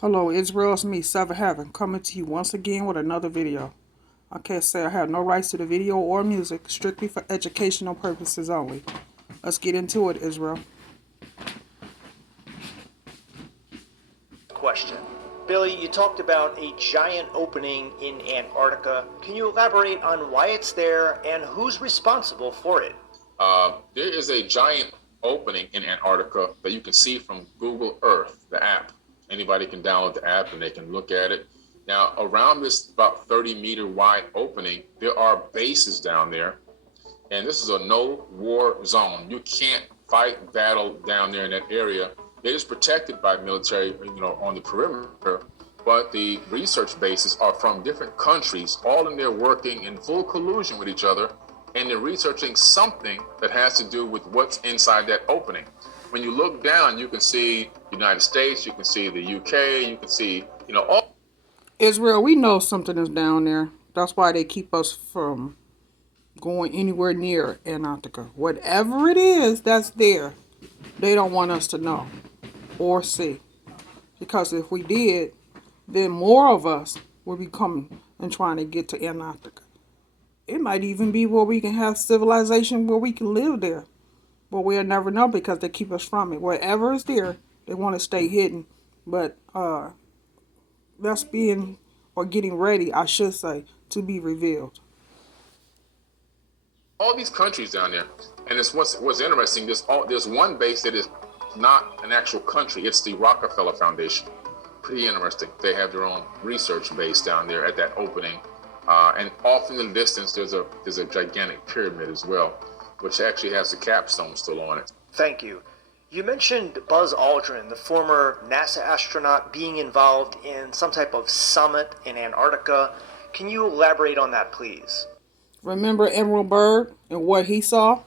Hello Israel, it's me, Seven Heaven, coming to you once again with another video. I can't say I have no rights to the video or music, strictly for educational purposes only. Let's get into it, Israel. Question. Billy, you talked about a giant opening in Antarctica. Can you elaborate on why it's there and who's responsible for it? There is a giant opening in Antarctica that you can see from Google Earth, the app. Anybody can download the app and they can look at it. Now, around this about 30-meter wide opening, there are bases down there, and this is a no-war zone. You can't fight battle down there in that area. It is protected by military, on the perimeter, but the research bases are from different countries, all in there working in full collusion with each other, and they're researching something that has to do with what's inside that opening. When you look down, you can see the United States, you can see the UK, you can see, all. Israel, we know something is down there. That's why they keep us from going anywhere near Antarctica. Whatever it is that's there, they don't want us to know or see. Because if we did, then more of us will be coming and trying to get to Antarctica. It might even be where we can have civilization where we can live there. But we'll never know because they keep us from it. Whatever is there, they want to stay hidden. But that's being, or getting ready, I should say, to be revealed. All these countries down there, and it's what's interesting. There's one base that is not an actual country. It's the Rockefeller Foundation. Pretty interesting. They have their own research base down there at that opening, and off in the distance there's a gigantic pyramid as well, which actually has the capstone still on it. Thank you. You mentioned Buzz Aldrin, the former NASA astronaut, being involved in some type of summit in Antarctica. Can you elaborate on that, please? Remember Emerald Bird and what he saw?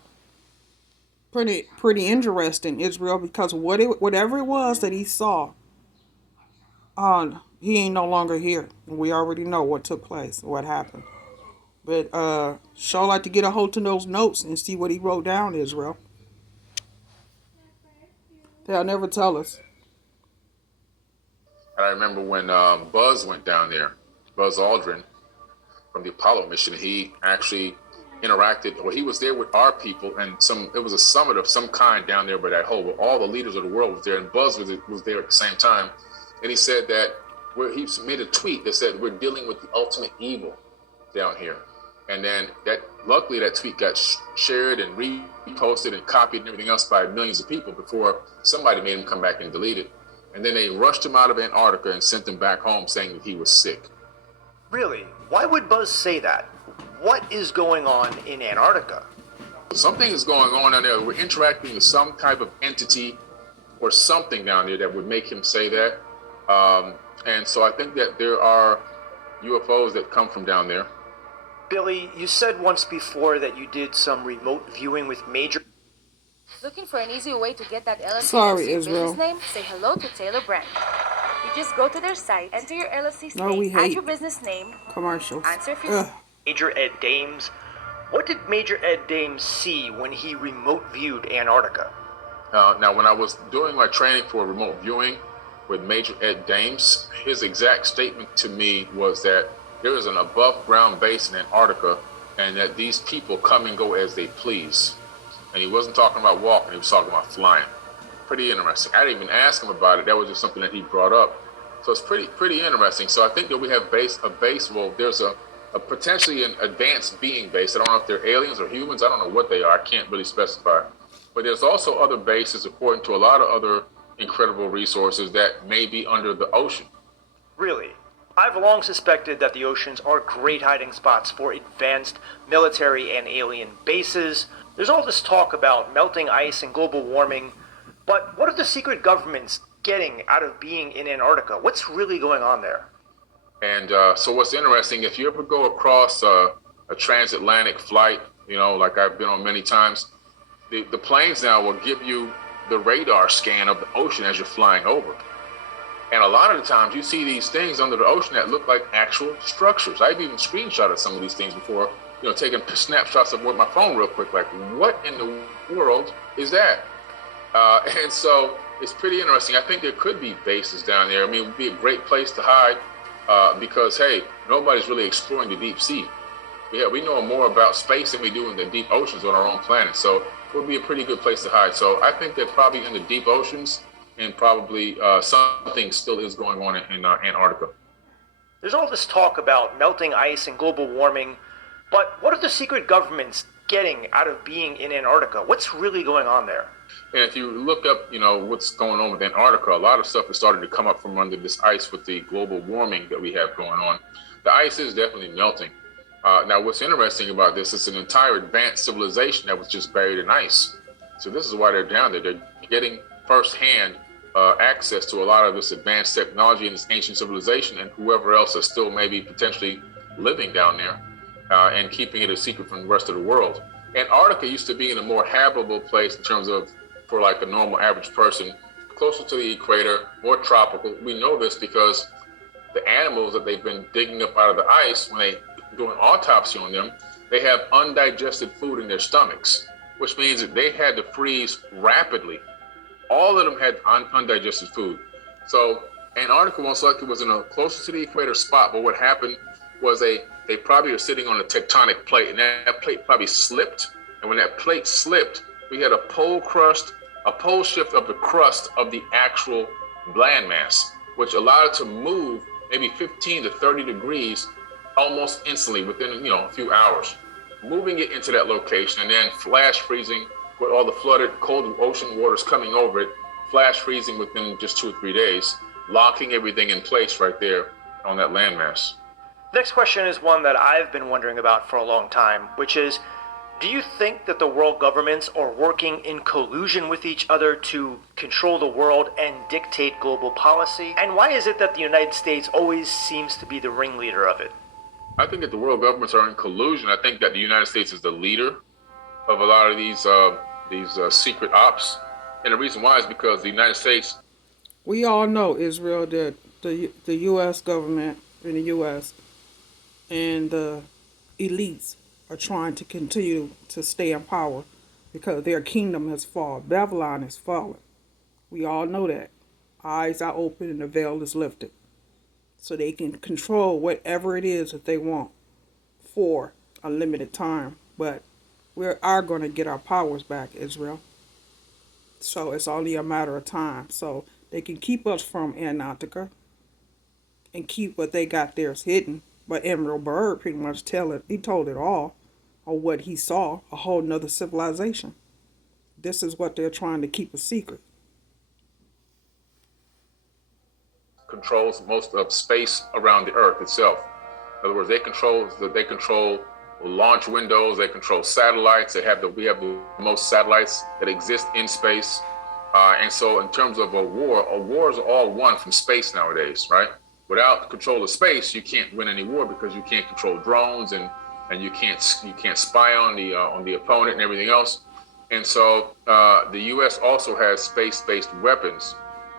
Pretty interesting, Israel, because whatever it was that he saw, he ain't no longer here. We already know what took place, what happened. But sure like to get a hold of those notes and see what he wrote down, Israel. They'll never tell us. And I remember when Buzz went down there, Buzz Aldrin from the Apollo mission, he actually interacted, or he was there with our people, and it was a summit of some kind down there by that hole where all the leaders of the world was there, and Buzz was there at the same time. And he said that he made a tweet that said, we're dealing with the ultimate evil down here. And then luckily that tweet got shared and reposted and copied and everything else by millions of people before somebody made him come back and delete it. And then they rushed him out of Antarctica and sent him back home saying that he was sick. Really? Why would Buzz say that? What is going on in Antarctica? Something is going on down there. We're interacting with some type of entity or something down there that would make him say that. And so I think that there are UFOs that come from down there. Billy, you said once before that you did some remote viewing with Major. Looking for an easy way to get that LLC Sorry, Israel. business name? Say hello to Taylor Brand. You just go to their site, enter your LLC No, we space, add hate your business name, commercials. answer if you Major Ed Dames. What did Major Ed Dames see when he remote viewed Antarctica? Now, when I was doing my training for remote viewing with Major Ed Dames, his exact statement to me was that there is an above-ground base in Antarctica and that these people come and go as they please. And he wasn't talking about walking, he was talking about flying. Pretty interesting. I didn't even ask him about it. That was just something that he brought up. So it's pretty interesting. So I think that we have a base. Well, there's a potentially an advanced being base. I don't know if they're aliens or humans. I don't know what they are. I can't really specify. But there's also other bases, according to a lot of other incredible resources, that may be under the ocean. Really? I've long suspected that the oceans are great hiding spots for advanced military and alien bases. There's all this talk about melting ice and global warming, but what are the secret governments getting out of being in Antarctica? What's really going on there? And so what's interesting, if you ever go across a transatlantic flight, like I've been on many times, the planes now will give you the radar scan of the ocean as you're flying over. And a lot of the times you see these things under the ocean that look like actual structures. I've even screenshotted some of these things before, taking snapshots of with my phone real quick, like what in the world is that? And so It's pretty interesting. I think there could be bases down there. I mean, it would be a great place to hide because, hey, nobody's really exploring the deep sea. We know more about space than we do in the deep oceans on our own planet. So it would be a pretty good place to hide. So I think that probably in the deep oceans and probably something still is going on in Antarctica. There's all this talk about melting ice and global warming, but what are the secret governments getting out of being in Antarctica? What's really going on there? And if you look up, what's going on with Antarctica, a lot of stuff is starting to come up from under this ice with the global warming that we have going on. The ice is definitely melting. Now, what's interesting about this, it's an entire advanced civilization that was just buried in ice. So this is why they're down there. They're getting firsthand access to a lot of this advanced technology and this ancient civilization and whoever else is still maybe potentially living down there and keeping it a secret from the rest of the world. Antarctica used to be in a more habitable place in terms of for like a normal average person, closer to the equator, more tropical. We know this because the animals that they've been digging up out of the ice, when they do an autopsy on them, they have undigested food in their stomachs, which means that they had to freeze rapidly. All of them had undigested food. So Antarctica most likely was in a closer to the equator spot, but what happened was they probably were sitting on a tectonic plate, and that plate probably slipped. And when that plate slipped, we had a pole shift of the crust of the actual landmass, which allowed it to move maybe 15 to 30 degrees almost instantly within a few hours, moving it into that location and then flash freezing with all the flooded cold ocean waters coming over it, flash freezing within just 2 or 3 days, locking everything in place right there on that landmass. Next question is one that I've been wondering about for a long time, which is, do you think that the world governments are working in collusion with each other to control the world and dictate global policy? And why is it that the United States always seems to be the ringleader of it? I think that the world governments are in collusion. I think that the United States is the leader of a lot of these secret ops. And the reason why is because the United States... We all know, Israel, that the U.S. government in the U.S. and the elites are trying to continue to stay in power because their kingdom has fallen. Babylon has fallen. We all know that. Eyes are open and the veil is lifted. So they can control whatever it is that they want for a limited time. But we are going to get our powers back, Israel. So it's only a matter of time. So they can keep us from Antarctica and keep what they got there hidden. But Emerald Bird pretty much he told it all on what he saw, a whole nother civilization. This is what they're trying to keep a secret. Controls most of space around the Earth itself. In other words, they control launch windows, they control satellites. We have the most satellites that exist in space. And so in terms of a war is all won from space nowadays, right? Without control of space, you can't win any war because you can't control drones and you can't spy on the opponent and everything else. And so the U.S. also has space-based weapons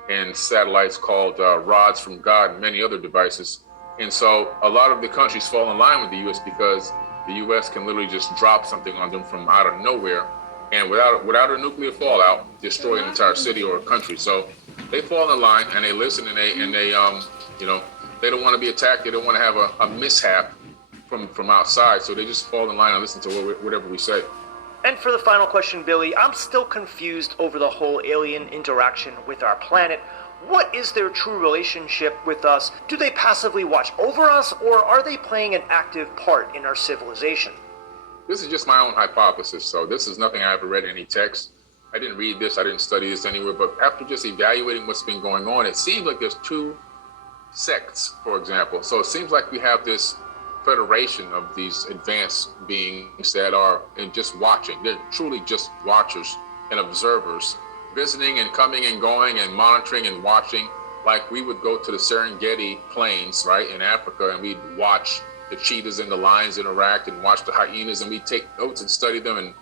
and satellites called rods from God and many other devices. And so a lot of the countries fall in line with the U.S. because the U.S. can literally just drop something on them from out of nowhere and without a nuclear fallout, destroy an entire city or a country. So they fall in line and they listen and they they don't want to be attacked. They don't want to have a mishap from outside. So they just fall in line and listen to whatever we say. And for the final question, Billy, I'm still confused over the whole alien interaction with our planet. What is their true relationship with us? Do they passively watch over us, or are they playing an active part in our civilization? This is just my own hypothesis, so this is nothing I ever read in any text. I didn't read this, I didn't study this anywhere, but after just evaluating what's been going on, it seems like there's two sects, for example. So it seems like we have this federation of these advanced beings that are just watching. They're truly just watchers and observers, visiting and coming and going and monitoring and watching, like we would go to the Serengeti plains, right, in Africa, and we'd watch the cheetahs and the lions interact and watch the hyenas, and we'd take notes and study them and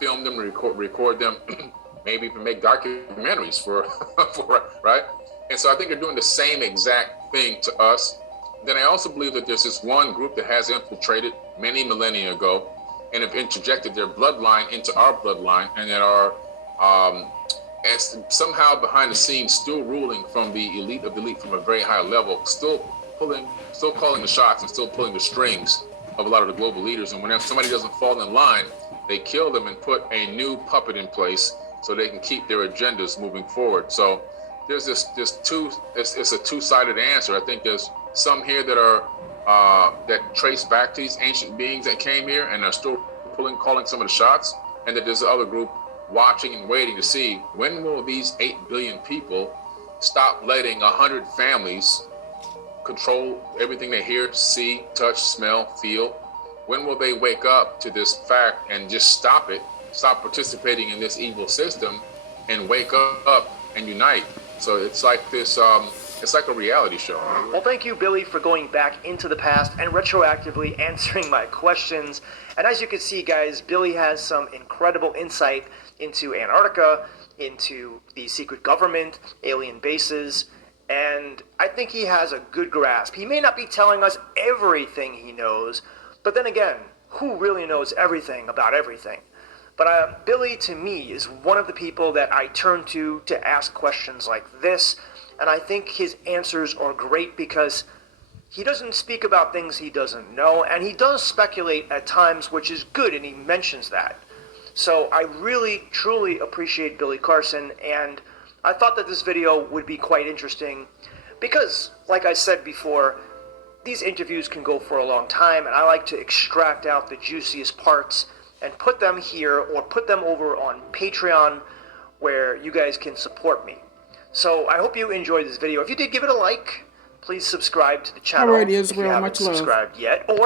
film them and record them, maybe even make documentaries for right? And so I think they're doing the same exact thing to us. Then I also believe that there's this one group that has infiltrated many millennia ago and have interjected their bloodline into our bloodline, and that are and somehow behind the scenes still ruling from the elite of the elite from a very high level, still calling the shots and still pulling the strings of a lot of the global leaders. And whenever somebody doesn't fall in line, they kill them and put a new puppet in place so they can keep their agendas moving forward. So there's it's a two-sided answer. I think there's some here that are that trace back to these ancient beings that came here and are still calling some of the shots, and that there's the other group watching and waiting to see when will these 8 billion people stop letting 100 families control everything they hear, see, touch, smell, feel. When will they wake up to this fact and just stop participating in this evil system and wake up and unite? So it's like this, it's like a reality show. Well, thank you, Billy, for going back into the past and retroactively answering my questions. And as you can see, guys, Billy has some incredible insight into Antarctica, into the secret government, alien bases, and I think he has a good grasp. He may not be telling us everything he knows, but then again, who really knows everything about everything? But Billy, to me, is one of the people that I turn to ask questions like this, and I think his answers are great because he doesn't speak about things he doesn't know, and he does speculate at times, which is good, and he mentions that. So I really, truly appreciate Billy Carson, and I thought that this video would be quite interesting because, like I said before, these interviews can go for a long time, and I like to extract out the juiciest parts and put them here or put them over on Patreon where you guys can support me. So I hope you enjoyed this video. If you did, give it a like. Please subscribe to the channel Alrighty, if you Israel, haven't much love. subscribed yet. Or